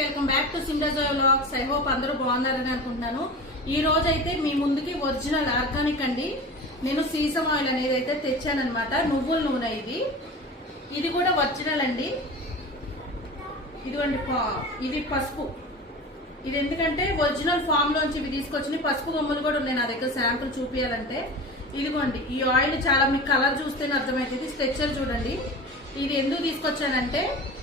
Welcome back to సిండజోయ్ vlogs. I hope అందరూ బాగున్నారని అనుకుంటున్నాను. ఈ రోజు అయితే మీ ముందుకి ఒరిజినల్ ఆర్గానిక్ అండి నేను సీసమ్ ఆయిల్ అనేది అయితే తెచ్చానన్నమాట. నువ్వుల నూనె ఇది కూడా ఒరిజినల్ అండి. ఇదిగోండి ఇది పసుపు. ఇది ఎందుకంటే ఒరిజినల్ ఫామ్ లోంచి ఇవి తీసుకొచ్చిన పసుపు గమ్ములు కూడా ఉన్నాయి నా దగ్గర శాంపుల్ చూపించాలంటే. ఇదిగోండి ఈ ఆయిల్ చాలా మీకు కలర్ చూస్తేనే అర్థమవుతుంది. స్ట్రక్చర్ చూడండి. ఇది ఎందుకు తీసుకొచ్చానంటే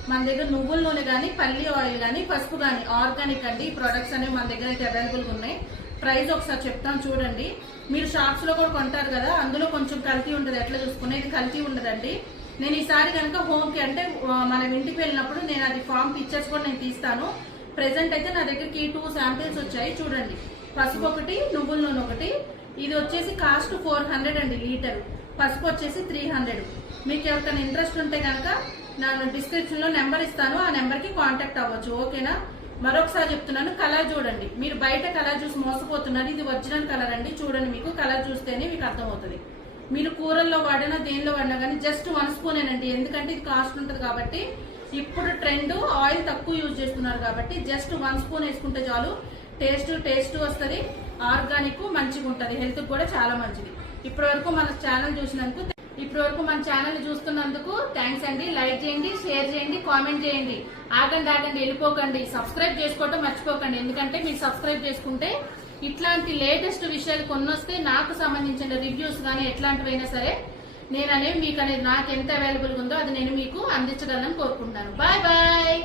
మన దగ్గర నువ్వుల నూనె కానీ పల్లి ఆయిల్ కానీ పసుపు కానీ ఆర్గానిక్ అండి. ఈ ప్రొడక్ట్స్ అనేవి మన దగ్గర అయితే అవైలబుల్గా ఉన్నాయి. ప్రైస్ ఒకసారి చెప్తాను చూడండి. మీరు షాప్స్ లో కూడా కొంటారు కదా, అందులో కొంచెం కల్తీ ఉంటుంది. ఎట్లా చూసుకునే ఇది కల్తీ ఉండదండి. నేను ఈసారి కనుక హోమ్ కి అంటే మనం ఇంటికి వెళ్ళినప్పుడు నేను అది ఫామ్ పిక్చర్స్ కూడా నేను తీస్తాను. ప్రెసెంట్ అయితే నా దగ్గరికి 2 శాంపిల్స్ వచ్చాయి చూడండి. పసుపు ఒకటి, నువ్వుల నూనె ఒకటి. ఇది వచ్చేసి కాస్ట్ 400 అండి లీటర్. పసుపు వచ్చేసి 300. మీకు ఎవరికైనా ఇంట్రెస్ట్ ఉంటే కనుక నేను డిస్క్రిప్షన్ లో నెంబర్ ఇస్తాను, ఆ నెంబర్ కి కాంటాక్ట్ అవ్వచ్చు. ఓకేనా? మరొకసారి చెప్తున్నాను, కలర్ చూడండి. మీరు బయట కలర్ చూసి మోసపోతున్నారు. ఇది ఒరిజినల్ కలర్ అండి. చూడండి, మీకు కలర్ చూస్తేనే మీకు అర్థమవుతుంది. మీరు కూరల్లో వాడినా దేనిలో వాడినా కానీ జస్ట్ 1 స్పూనేనండి. ఎందుకంటే ఇది కాస్ట్ ఉంటుంది కాబట్టి. ఇప్పుడు ట్రెండ్ ఆయిల్ తక్కువ యూజ్ చేస్తున్నారు కాబట్టి జస్ట్ 1 స్పూన్ వేసుకుంటే చాలు. టేస్ట్ వస్తుంది, ఆర్గానిక్ మంచిగా ఉంటుంది, హెల్త్ కూడా చాలా మంచిది. ఇప్పటి వరకు మన ఛానల్ చూస్తున్నందుకు థ్యాంక్స్ అండి. లైక్ చేయండి, షేర్ చేయండి, కామెంట్ చేయండి. ఆగండి వెళ్ళిపోకండి. సబ్స్క్రైబ్ చేసుకోవటం మర్చిపోకండి. ఎందుకంటే మీరు సబ్స్క్రైబ్ చేసుకుంటే ఇట్లాంటి లేటెస్ట్ విషయాలు కొన్ని వస్తే నాకు సంబంధించిన రివ్యూస్ కానీ ఎట్లాంటివైనా సరే నేను అనేవి మీకు అనేది నాకు ఎంత అవైలబుల్ ఉందో అది నేను మీకు అందించగలను కోరుకుంటున్నాను. Bye bye.